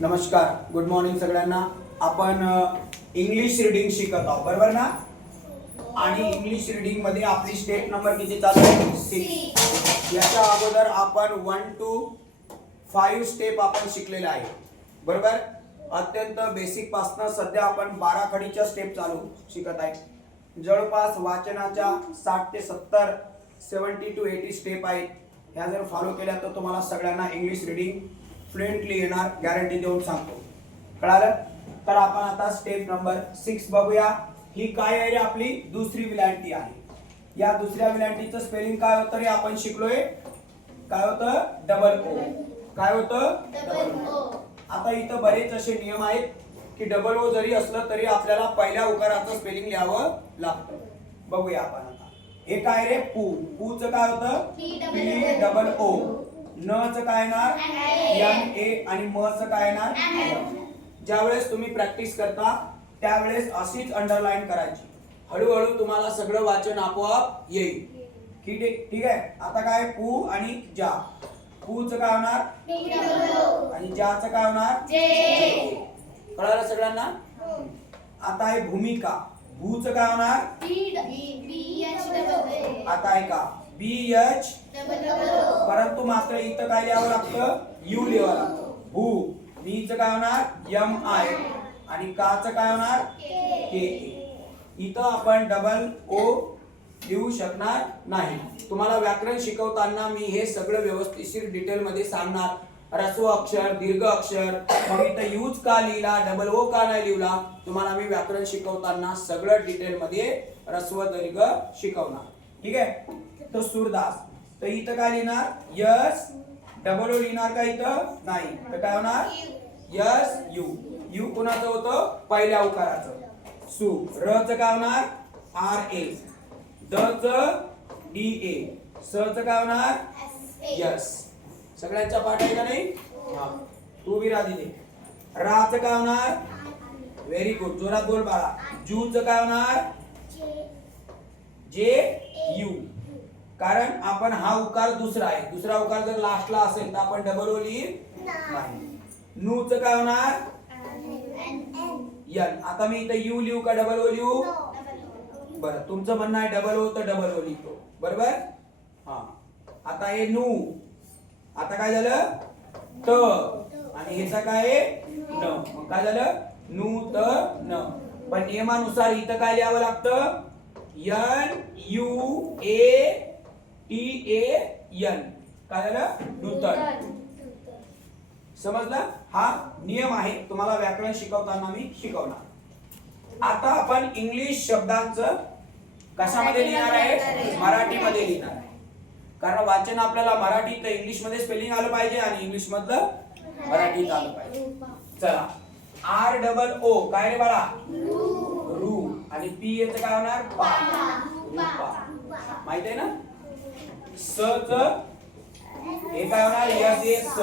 नमस्कार, good morning सगळ्यांना. आपण इंग्लिश रीडिंग शिकत आहोत, बरोबर ना? आणि इंग्लिश रीडिंग मध्ये आपली स्टेप नंबर किती चालू आहे? 6. याच्या अगोदर आपण 1 to 5 स्टेप आपण शिकलेले आहे, बरोबर? अत्यंत बेसिक पासून सध्या आपण 12 खडीच्या स्टेप चालू शिकत आहे. जवळपास वाचनाच्या 60 ते 70 70 to 80 स्टेप आहेत. ह्या जर फॉलो केल्या तर तुम्हाला सगळ्यांना इंग्लिश रीडिंग फ्लुएंटली येणार, गॅरंटी देऊन सांगतो. कळालं? तर आपण आता स्टेप नंबर 6 बघूया. ही काय आहे रे? आपली दुसरी विलांटी आहे. या दुसऱ्या विलांटीचं स्पेलिंग काय होतं रे? आपण शिकलोय काय होतं? Double O. काय होतं? Double O. आता इथं बरेच असे नियम आहेत की डबल ओ जरी असलं तरी आपल्याला पहिल्या उकाराचं स्पेलिंग लिहावं लागतं. बघूया आपण आता. हे काय रे? पू. पूचं काय होतं? P double O. न च काय येणार? M A. आणि म च काय येणार? ज्यावेळेस तुम्ही प्रॅक्टिस करता त्यावेळेस अशीच अंडरलाईन करायची. हळूहळू तुम्हाला सगळं वाचन आपोआप येईल. ठीक आहे. आता काय? पू आणि जा. पू च काय होणार? आणि जा च काय होणार? कळालं सगळ्यांना? आता आहे भूमिका. भू च काय होणार? आता आहे का? बी एच. परंतु मात्र इथं काय लिहावं लागतं? यू लिहावं लागतं. भू. मी च काय होणार? M I. आणि का च काय होणार? के. इथं आपण डबल ओ लिहू शकणार नाही. तुम्हाला व्याकरण शिकवताना मी हे सगळं व्यवस्थितशीर डिटेल मध्ये सांगणार. ह्रस्व अक्षर, दीर्घ अक्षर, मग इथं यूज का लिहिला, डबल ओ का नाही लिहिला, तुम्हाला मी व्याकरण शिकवताना सगळं डिटेल मध्ये ह्रस्व दीर्घ शिकवणार. ठीक आहे? तर सूरदास. तर इथं काय लिहिणार? यस. डबल ओ लिहिणार का इथं? नाही. तर काय होणार? Yes you. यू कोणाचं होतं? पहिल्या उकाराचं. सु. र च काय होणार? R A. द च डी ए. स च काय होणार? यस. सगळ्यांच्या पाठ आहे का नाही? हा. तू भी राधी दे. रा च काय होणार? Very good. जोरात बोल बाळा. जू च काय होणार? जे यू. कारण आपण हा उकार दुसरा आहे. दुसरा उकार जर लास्टला असेल तर आपण डबल ओ लिहित नाही. नू च काय होणार? एन. आता मी इथे यू लिहू का डबल ओ लिहू? बरं, तुमचं म्हणणं आहे डबल ओ तर डबल ओ लिहितो, बरोबर? हा. आता हे नू. आता काय झालं? त. आणि ह्याचा काय आहे? न. मग काय झालं? नू त न. पण नियमानुसार इथं काय लिहावं लागतं? N U A T A N. काय झालं? नूतन. समजलं? हा नियम आहे. तुम्हाला व्याकरण शिकवताना मी शिकवणार. आता आपण इंग्लिश शब्दांचं कशामध्ये लिहिणार आहे? मराठीमध्ये लिहिणार आहे. कारण वाचन आपल्याला मराठीत इंग्लिश मध्ये स्पेलिंग आलं पाहिजे आणि इंग्लिश मधलं मराठीत आलं पाहिजे. चला. R double O. काय रे बाळा? रू. आणि पी याचं काय होणार? पा. रूपा. माहित आहे ना? स च हे काय होणार? यस ए स.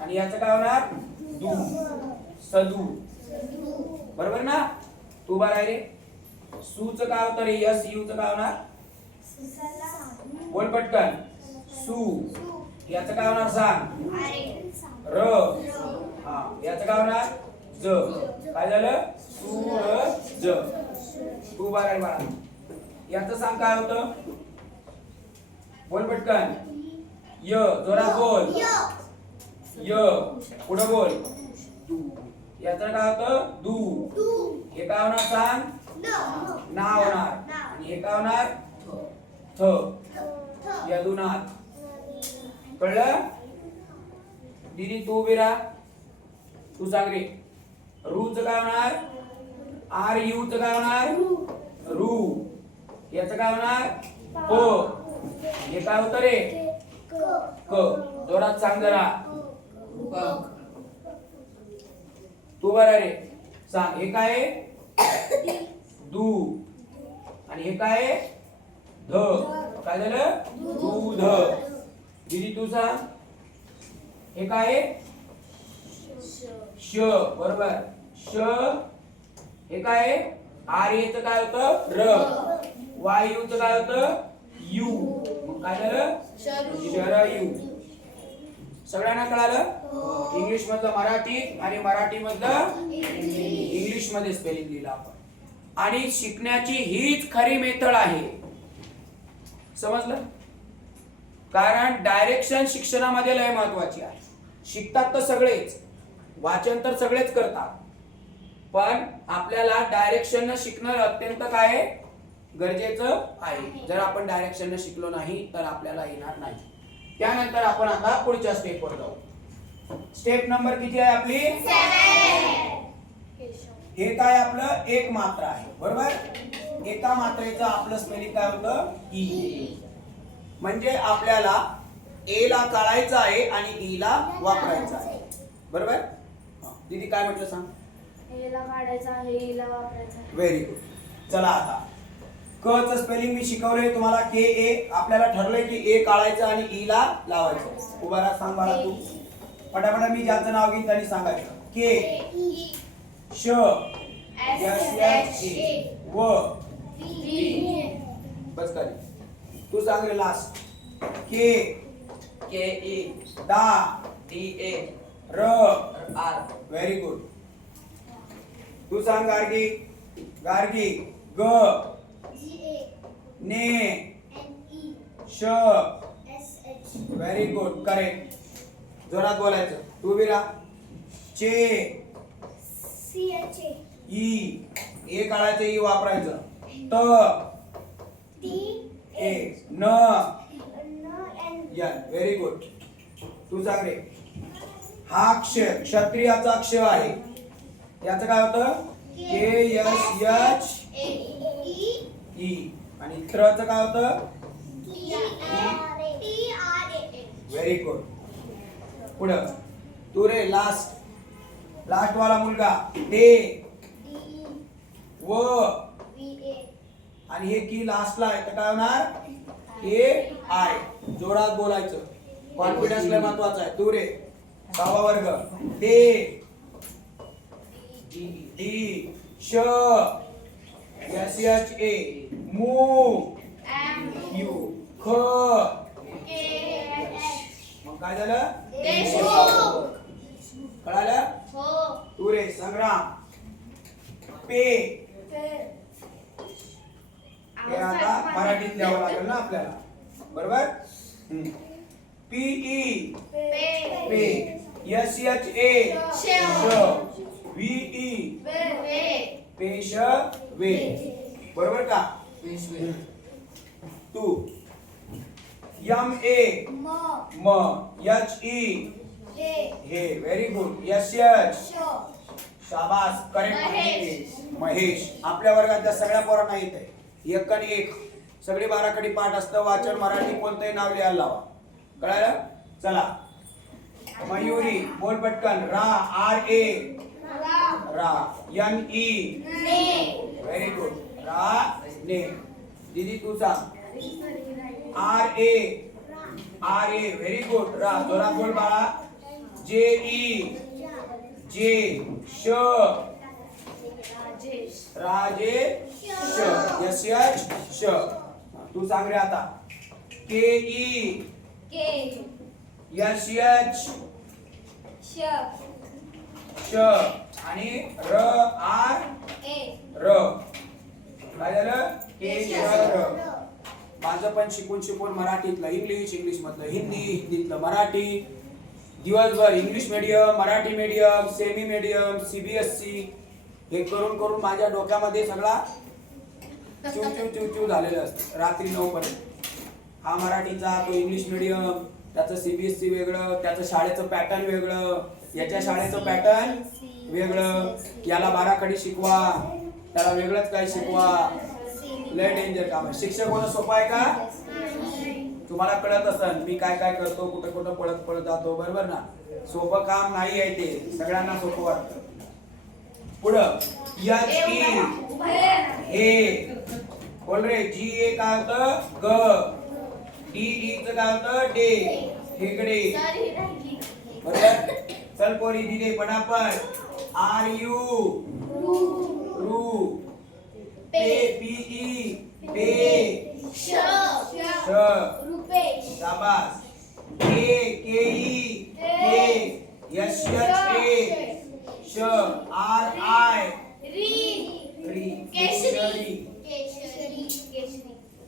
आणि याचं काय होणार? दू. सदू. बरोबर ना? तू बरं आहे रे. सू च काय होतं रे? यस यू च काय होणार? बोल पटकन. सू. याचं काय होणार? सांग. र. हा. याचं काय होणार? ज. काय झालं? सूरज. तू बरं आहे बाळा. याचं सांग काय होतं? बोल पटकन. य. जोरात बोल. य. पुढे बोल. याचं काय होतं? दू. हे काय होणार? सांग. ना होणार. आणि हे काय होणार? थ. यदुनाथ. कळलं? दीदी तू बिरा. तू सांग रे. रू च काय होणार? आर यू च काय होणार? रू. याचं काय होणार? प. हे काय होतं रे? क. जोरात सांग जरा. तू बरं रे. सांग. हे काय आहे? दू. आणि हे काय आहे? ध. काय झालं? दूध. दीदी तू सांग. हे काय आहे? श. बरोबर. श. हे काय आहे? आर येचं काय होतं? र. वाय यू चं काय होतं? यू. मग काय झालं? शरयू. सगळ्यांना कळालं? इंग्लिश मधलं मराठी आणि मराठी मधलं इंग्लिश मध्ये स्पेलिंग लिहिलं आपण. आणि शिकण्याची हीच खरी मेथड आहे. समजलं? कारण डायरेक्शन शिक्षणामध्ये लय महत्वाची आहे. शिकतात तर सगळेच, वाचन तर सगळेच करतात, पण आपल्याला डायरेक्शन न शिकणं अत्यंत काय गरजेचं आहे. जर आपण डायरेक्शन न शिकलो नाही तर आपल्याला येणार नाही. त्यानंतर आपण आता पुढच्या स्टेपवर जाऊ. स्टेप नंबर किती आहे आपली? 7. हे काय आपलं एक मात्रा आहे, बरोबर? एका मात्रेचं आपलं स्पेलिंग काय होतं? ई. म्हणजे आपल्याला ए ला काढायचं आहे आणि ई ला वापरायचं आहे, बरोबर? दीदी काय म्हटलं सांग? ए ला काढायचं आहे, ई ला वापरायचं आहे. Very good. चला आता क चं स्पेलिंग मी शिकवलंय तुम्हाला, के ए. आपल्याला ठरलंय की ए काढायचं आणि ई ला लावायचं. उभा राहा, सांग बाळा तू. पटापटा मी ज्याचं नाव घेईन त्यांनी सांगायचं. के श यस यस ए व बस खाली. तू सांग रे लास्ट. के के ई दा टी ए र आर. Very good. तू सांग गार्गी. गार्गी ग ने श. Very good, correct. जोरात बोलायचं. तू बिरा. चे ई. ए काढायचं, ई वापरायचं. त ए न यन. Very good. तू सांग रे. हा क्षत्रियाचा अक्ष आहे. याचं काय होतं? के एस एच ई. आणि त्रचं काय होतं? Very good. पुढं तू रे. लास्ट वाला मुलगा. डे व आणि हे की लास्टला आहे तर काय होणार? ए आय. जोरात बोलायचं. कॉन्फिडन्स लय महत्वाचा आहे. तू रे. 6वा वर्ग. डे डी श एस एच ए मू यू ख. मग काय झालं? कळालं? तू रे. संग्राम. पे. हे आता मराठीत लिहावं लागेल ना आपल्याला, बरोबर? पीई पे. एस एच ए श. व्ही पेश वे. बरोबर का? तू. एम ए म एच ई हे. Very good. S H. शाबास, करेक्ट. महेश. आपल्या वर्गातल्या सगळ्या पोरांना येत आहे. एक आणि एक सगळी बाराखडी पाठ असतं. वाचन मराठी कोणतंही नाव लिहायला लावा. कळालं? चला. मयुरी. बोल पटकन. रा. आर ए रा. N E. Very good. रा ने. दीदी तू सांग. R A very good. रा. जोरात बोल बाळा. जे ई जे श राजेश. यस यश श. तू सांग रे आता. के ई यस यच श आणि र आर र. काय झालं? के श र. माझं पण शिकून मराठीतलं इंग्लिश मधलं हिंदी, हिंदीतलं मराठी, दिवसभर English medium, Marathi medium, semi medium, CBSE हे करून माझ्या डोक्यामध्ये सगळा चू झालेलं असतं रात्री 9 पर्यंत. हा मराठीचा, तो इंग्लिश मीडियम, त्याचं सीबीएसई वेगळं, त्याचं शाळेचं पॅटर्न वेगळं, याच्या शाळेचं पॅटर्न वेगळं, याला बाराखडी शिकवा, त्याला वेगळंच काय शिकवा. लय डेंजर काम आहे. शिक्षक होणं सोपं आहे का? तुम्हाला कळत असेल मी काय काय करतो, कुठं कुठं पळत जातो, बरोबर ना? सोपं काम नाही आहे ते, सगळ्यांना सोपं वाटतं. पुढं एच ई हे. बोल रे. जी ए काय होतं? ग. डी ई च काय होतं? डे. हेकडे. बरोबर. चल पोरी दिदे पटापट. आर यू रू. पे पी ई पे श. शाबास. के ई के यश यच ए श आर आय री केशरी.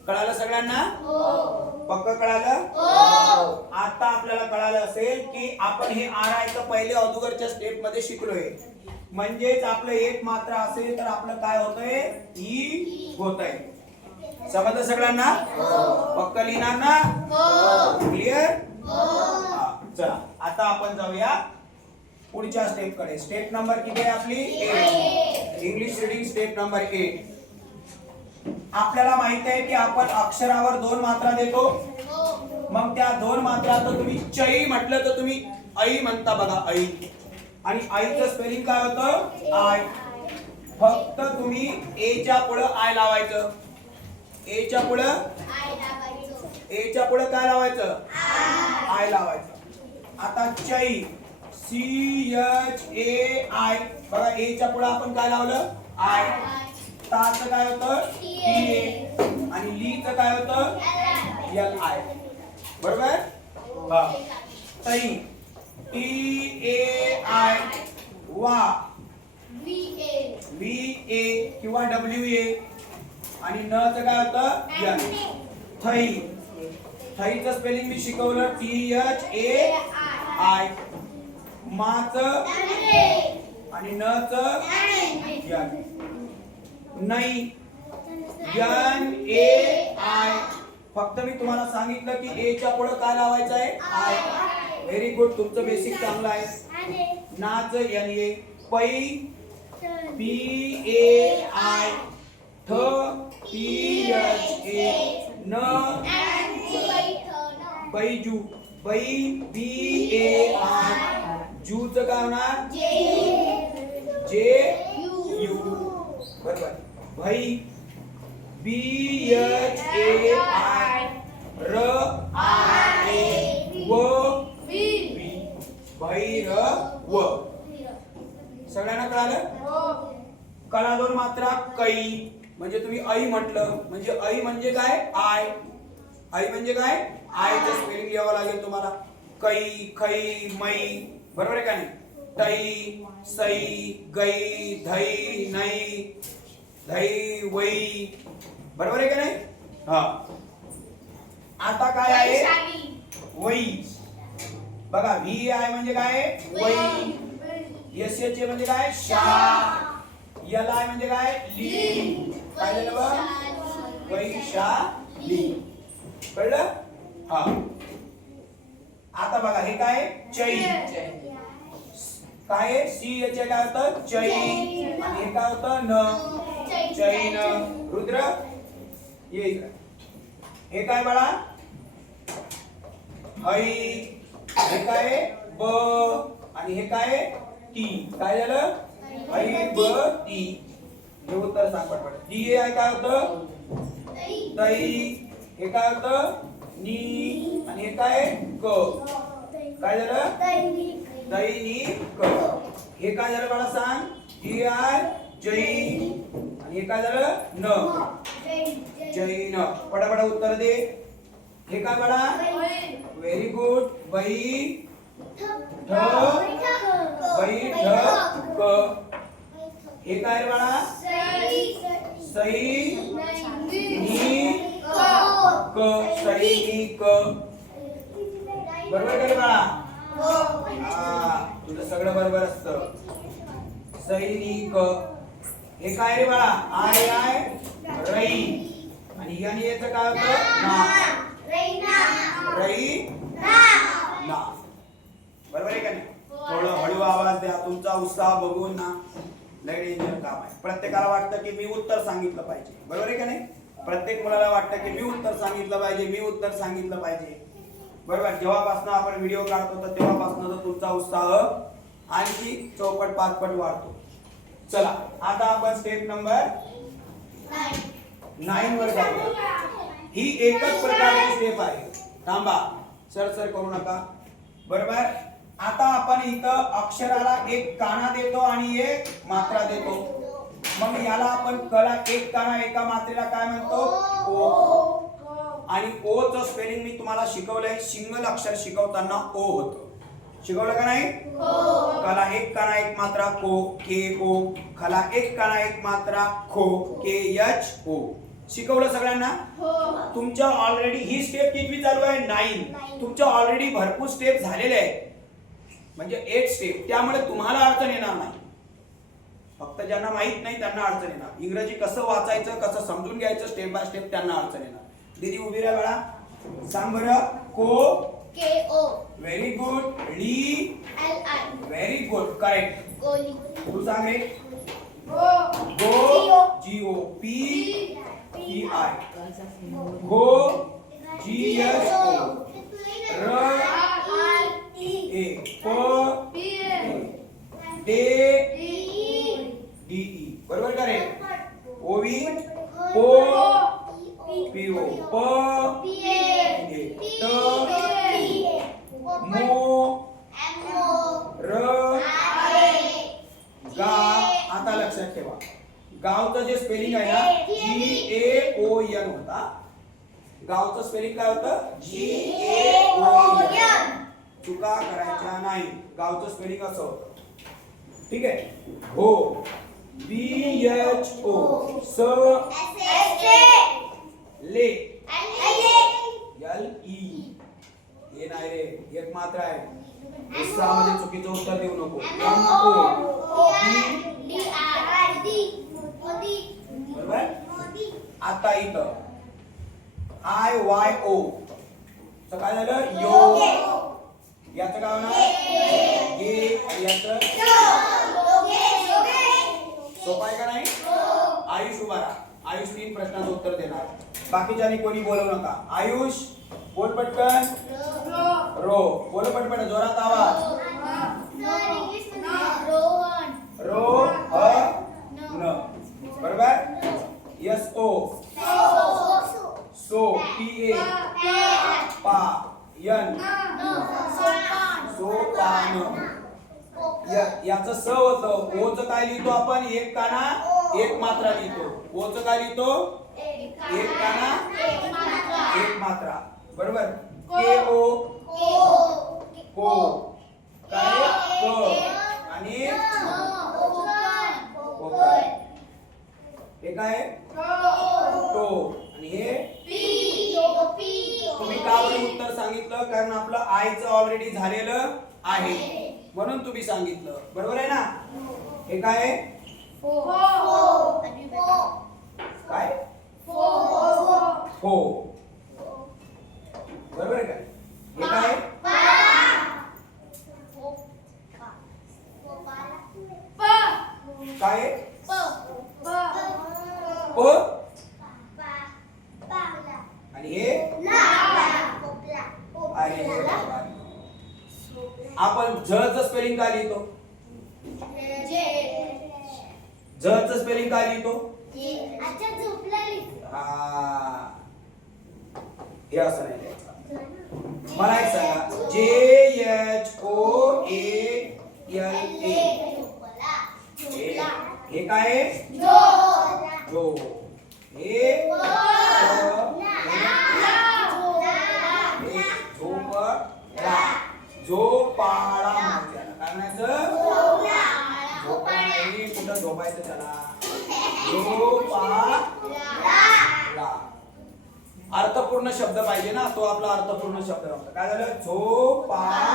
कळालं सगळ्यांना? पक्क कळालं? आता आपल्याला कळालं असेल की आपण हे आर आय तर पहिले अगोदरच्या स्टेप मध्ये शिकलोय. म्हणजेच आपलं एक मात्रा असेल तर आपलं काय होतंय? ई होतंय. समजलं सगळ्यांना? पक्क लिहिणार ना? क्लिअर? चला आता आपण जाऊया पुढच्या स्टेप कडे. स्टेप नंबर किती आहे आपली? 8. English reading step number 8. आपल्याला माहित आहे की आपण अक्षरावर 2 मात्रा देतो. मग त्या 2 मात्रा तर तुम्ही चई म्हटलं तर तुम्ही आई म्हणता बघा, आई. आणि आईचं स्पेलिंग काय होतं? आय. फक्त तुम्ही ए च्या पुढे आय लावायचं. ए च्या पुढे काय लावायचं? आय लावायचं. आता चई सी एच ए आय बघा, ए च्या पुढे आपण काय लावलं? आय. ताचं काय होतं? T A. आणि लीचं काय होतं? L I. बरोबर? हा. तई टी ए आय. वा व्ही ए किंवा डब्ल्यू ए. आणि न चं काय होतं? एल. थई. थईचं स्पेलिंग मी शिकवलं टी एच ए आय. माचं आणि न चं एल. नाही एन ए आय. फक्त मी तुम्हाला सांगितलं की ए च्या पुढे काय लावायचं आहे? आय. व्हेरी गुड, तुमचं बेसिक चांगलं आहे. नाच एन ए. पै पी ए आय. थ पी एच ए. न बैजू. बै बी ए आय. जूचं काय होणार? जे यू. बरोबर. भाई बी एच ए आय. र आय ए. व बी. भैर व. सगळ्यांना कळालं? कळा 2 मात्रा. कै म्हणजे तुम्ही आई म्हटलं म्हणजे आई म्हणजे काय? आय. आई म्हणजे काय? आयचं स्पेलिंग लिहावं लागेल तुम्हाला. कै खै मै. बरोबर आहे का नाही? तई सई गई धई नाही धई वई. बरोबर आहे का नाही? हा. आता काय आहे? वई. बघा व्ही आय म्हणजे काय? वई. एस एच ए म्हणजे काय? शा. एल आय म्हणजे काय? ली. काय झालं बघ? वैशाली. कळलं? हा. आता बघा हे काय? चई. काय? सी एच ए काय होतं? चई. आणि हे काय होतं? न. चैन. रुद्र ये इकडे. हे काय बाळा? हई. हे काय? ब. आणि हे काय? टी. काय झालं? हई ब टी. हे उत्तर सांग पटपट. डी ए आय काय होतं? दही. हे काय होतं? नी. आणि हे काय? क. काय झालं? दैनिक. हे काय झालं मला सांग? जी आय जैन. आणि हे काय झालं? न. जैन. पटापट उत्तर दे. हे काय बाळा? Very good. बै ठ बै ठ क. हे काय रे बाळा? सई नी क. सैनिक. बरोबर का रे बाळा? तुझं सगळं बरोबर असतं. सैनिक. हे काय रे बाळा? आय आय रई. आणि याने याचं काय होतं? ना. रई ना. बरोबर आहे का नाही? थोडं हळू आवाज द्या. तुमचा उत्साह बघून ना लय डेंजर काम आहे. प्रत्येकाला वाटतं की मी उत्तर सांगितलं पाहिजे. बरोबर आहे का नाही? प्रत्येक मुलाला वाटतं की मी उत्तर सांगितलं पाहिजे, मी उत्तर सांगितलं पाहिजे. बरोबर. जेव्हापासून आपण व्हिडिओ काढतो तर तेव्हापासून तर तुमचा उत्साह आणखी चौपट पाचपट वाढतो. चला आता आपण स्टेप नंबर 9 वर जाऊया. ही एकच प्रकारची स्टेप आहे. थांबा, सर करू नका. बरोबर. आता आपण इथं अक्षराला एक काना देतो आणि एक मात्रा देतो. मग याला आपण कला एक काना एका मात्रेला काय म्हणतो? ओ. आणि ओ चं स्पेलिंग मी तुम्हाला शिकवलंय. सिंगल अक्षर शिकवताना ओ होतं. शिकवलं का नाही? कला एक काना एक मात्रा को के ओ, खला एक काना एक मात्रा खो के एच ओ. शिकवलं सगळ्यांना? तुमच्या ऑलरेडी ही स्टेप कितवी चालू आहे? 9. तुमच्या ऑलरेडी भरपूर स्टेप झालेले आहेत, म्हणजे 8 स्टेप. त्यामुळे तुम्हाला अडचण येणार नाही. फक्त ज्यांना माहित नाही त्यांना अडचण येणार. इंग्रजी कसं वाचायचं, कसं समजून घ्यायचं स्टेप बाय स्टेप त्यांना अडचण येणार. दीदी उभी राहा बाळा. सांग बरं. को के ओ व्हेरी गुड. ली L I very good correct. गोली तू सांग रे. गो गो G O P P I. गो जी एस ओ. र ए प डे डी ई. बरोबर का रे? ओवी पो पी ओ प ए ट मो र गा. आता लक्षात ठेवा, गावचं जे स्पेलिंग आहे ना जी ए ओ एन होता. गावचं स्पेलिंग काय होतं? जी ए ओ एन. चुका करायच्या नाही. गावचं स्पेलिंग असं होतं. ठीक आहे. हो बी एच ओ स ले एल ई. हे नाही रे, एक मात्र आहे. मध्ये चुकीचं उत्तर देऊ नको. M O B. बरोबर. आता इथं आय वाय ओ काय झालं? यो. याचं काय होणार? गे. आणि याचं सोपं आहे का नाही? आयुष उभा राहा. आयुष 3 प्रश्नाचं उत्तर देणार. बाकीच्यांनी कोणी बोलवू नका. आयुष बोल पटकन. रो. बोल पटकन, जोरात आवाज. रो ह न. बरोबर. यस ओ सो पी ए पा यन सोपान. याचं स होतं. ओचं काय लिहितो आपण? एक काना एक मात्रा लिहितो. ओचं काय लिहितो? एक काना एक मात्रा. बरोबर. के ओ को काय क आणि कोकण. हे काय? तो. आणि हे तुम्ही का बरं उत्तर सांगितलं? कारण आपलं आयचं ऑलरेडी झालेलं आहे म्हणून तुम्ही सांगितलं. बरोबर आहे ना? हे काय आहे? काय? हो. बरोबर आहे का? हे काय? काय? प. आणि हे आपण झ स्पेलिंग काय लिहितो? झ स्पेलिंग काय लिहितो? हा. हे असं नाही लिहायचं. मला एक सांगा. जे H O A L A. हे काय आहे? जो. हे झोपाळा म्हणायचं. काय म्हणायचं? झोपाळा. कुठं झोपायचं त्याला? झोपाळा. अर्थपूर्ण शब्द पाहिजे ना, तो आपला अर्थपूर्ण शब्द नव्हता. काय झालं? झोपाळा.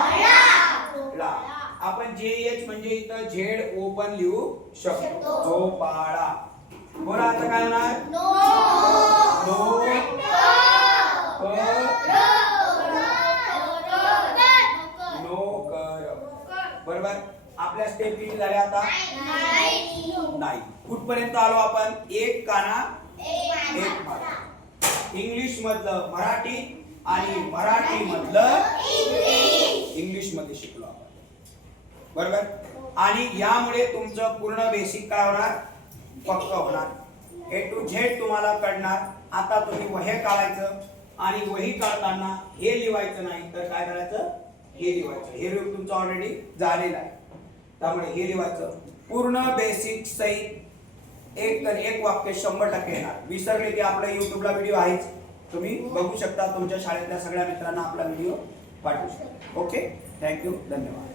आपण जे एच म्हणजे इथं झेड ओ पण लिहू शकतो. झोपाळा. बोला आता काय होणार? नो बरोबर. आपल्या स्टेप किती झाल्या आता? नाही. कुठपर्यंत आलो आपण? एक काना एक मात्रा. इंग्लिश मधलं मराठी आणि मराठी मधलं इंग्लिश मध्ये शिकलो आपण. बरोबर. आणि यामुळे तुमचं पूर्ण बेसिक काय होणार? पक्क होणार. ए टू झेड तुम्हाला कळणार. आता तुम्ही वह्या काढायचं आणि वही काढताना हे लिहायचं नाही तर काय करायचं? हे लिहायचं. हे रूप तुमचं ऑलरेडी झालेलं आहे, त्यामुळे हे लिहायचं. पूर्ण बेसिक सहित एक तर एक वाक्य 100% येणार. विसरले की आपल्या युट्यूबला व्हिडिओ आहेच, तुम्ही बघू शकता. तुमच्या शाळेतल्या सगळ्या मित्रांना आपला व्हिडिओ पाठवू शकता. ओके. थँक्यू, धन्यवाद.